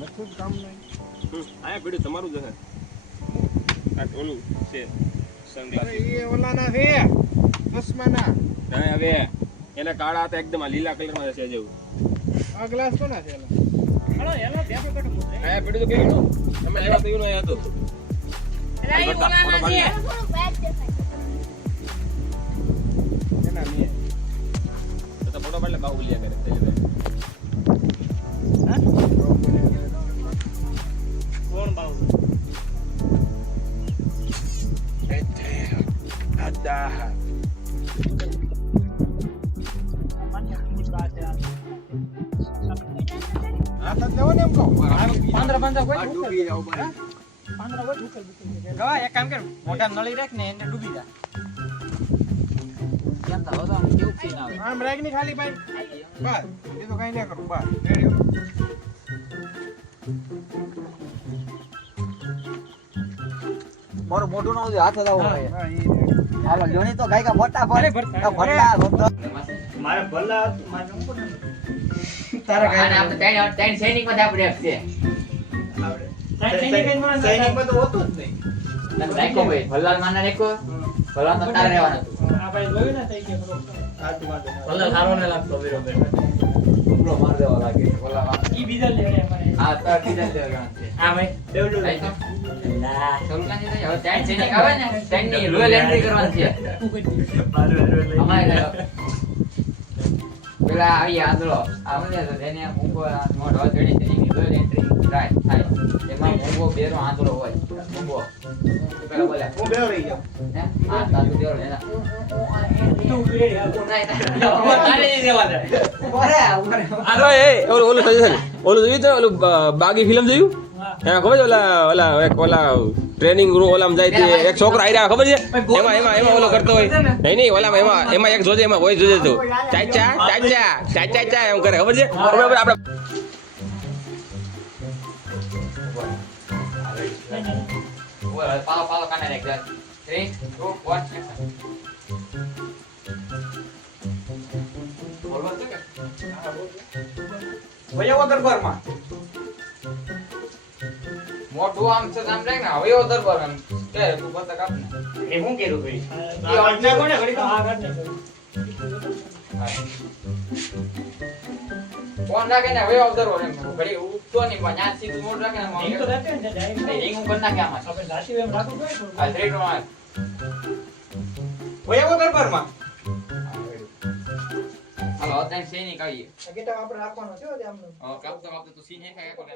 મથું કામ નહીં. આયા પીડ્યું તમારું જ હે. આ ઓલું છે સંગલાસ. એ ઓલાના છે ચશ્માના. ના હવે એના કાળા હતા એકદમ આ લીલા કલરમાં છે જેવું. આ ગ્લાસ કોના છે એલા? આયા પીડ્યું તો કેવું તમે લેવા તો એવું આયા તો. એના મે તો ફોટો પાડલે બાહુબલી કરે તે કોણ બાવ અદા આ તો દેવો ને એમ કહો 15 કોઈ ડૂબી જાવ ભાઈ 15 કોઈ ઉકેલ ગવા એક કામ કર મોટા નળી રાખ ને એને ડૂબી જા કેમ તો હવે કેવું સીન આવે આમ રાખ ની ખાલી ભાઈ બસ એ તો કઈ ન કરું બસ રેડી મારું મોઢું નો હાથ લાવો હા એ રેડી હાલો જોણી તો ગાયકા મોટા ભરતા મારે ભલા મારે હું કોને તારા અને આપણે ત્રણ સૈનિક માં આપણે છે સૈનિકમાં તો હોતું જ નહીં. તમે રાખો ભાઈ ભલ્લાલ માને રાખો ભલ્લાલ તો તારે રહેવાનું હતું સાચું વાત છે. ભલ્લાલ સારો ને લાગતો બરોબર ઉપરો માર દેવા લાગે ભલ્લાલ ઈ બીજા લે મને હા તો બીજા લેવા છે હા ભાઈ દેવડું રાઈટ ના સોલકાન જે હવે ત્રણ સૈનિક આવે ને ત્રણ ની રોયલ એન્ટ્રી કરવાની છે અમારે પેલા આવી આંધળો આવને તો તેને મૂંગો મોઢો ચડી તેની રોયલ એન્ટ્રી ટ્રાય થાય એમાં મૂંગો બેરો આંધળો હોય મૂંગો પેલા બોલ્યા હું બેવ રહી જાઉં. હે હા તારું દેરો એના અરે એ ઓલું સજેશન ઓલું જોયું તો ઓલું બાગી ફિલ્મ જોયું હા ખબર છે ઓલા એક ઓલા ટ્રેનિંગ રૂમ ઓલામાં જાય તે એક છોકરો આઈ રહ્યા ખબર છે એમાં ઓલો કરતો હોય નહીં એમાં એક જોજે એમાં વોઇસ જોજે તું ચાચા ચાચા ચાચા ચાચા એમ કરે ખબર છે આપણે પાલો પાલો કાને રેક 3 2 1 બોલવા તો કે વયો દરબારમાં મોટું આમ છે આમ રે ને હવે દરબાર આમ કે તું પતા કાપ ને એ હું કેરું ભાઈ આ ઘટના કોને ઘડી તો આ ઘટના ફોન રાખે ને હવે દરબાર એમ ઘડી ઉઠતો નહીં પણ ન્યા સીધું મોઢું રાખે ને ઈ તો રાતે ને ડાયરેક્ટ રીંગ ઉપર નાખે આમાં આપણે રાતે એમ રાખો તો આ 3 2 વયો દરબારમાં હાલો અત્યારે સૈનિક આવીએ ગેટા આપણે રાખવાનો છે આમ કાપતો કાપતો તો સીન હે કાય ઉપર